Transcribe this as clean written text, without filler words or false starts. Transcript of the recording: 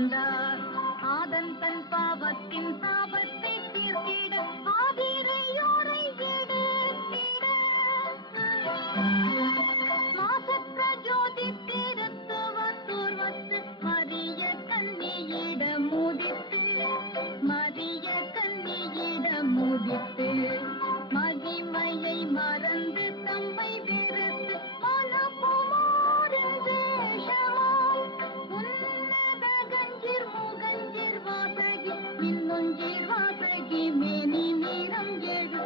வந்தார். ஆதன் தன் பாவத்தின் சாபத்தை தீர்த்திட ஆதிரையோரை எடுத்திட மாசற்ற ஜோதி திருத்துவ தூர்வத்து மரிய கன்னியிடம் முதித்து மகிமையை மறந்து தம்மை வெறுத்து மனகுமாரின் வேஷமாய் உன்னத கஞ்சிர் முகஞ்சிர் வாசகி இன்னொஞ்சிர் வாசகி மேனி நீரம் எழு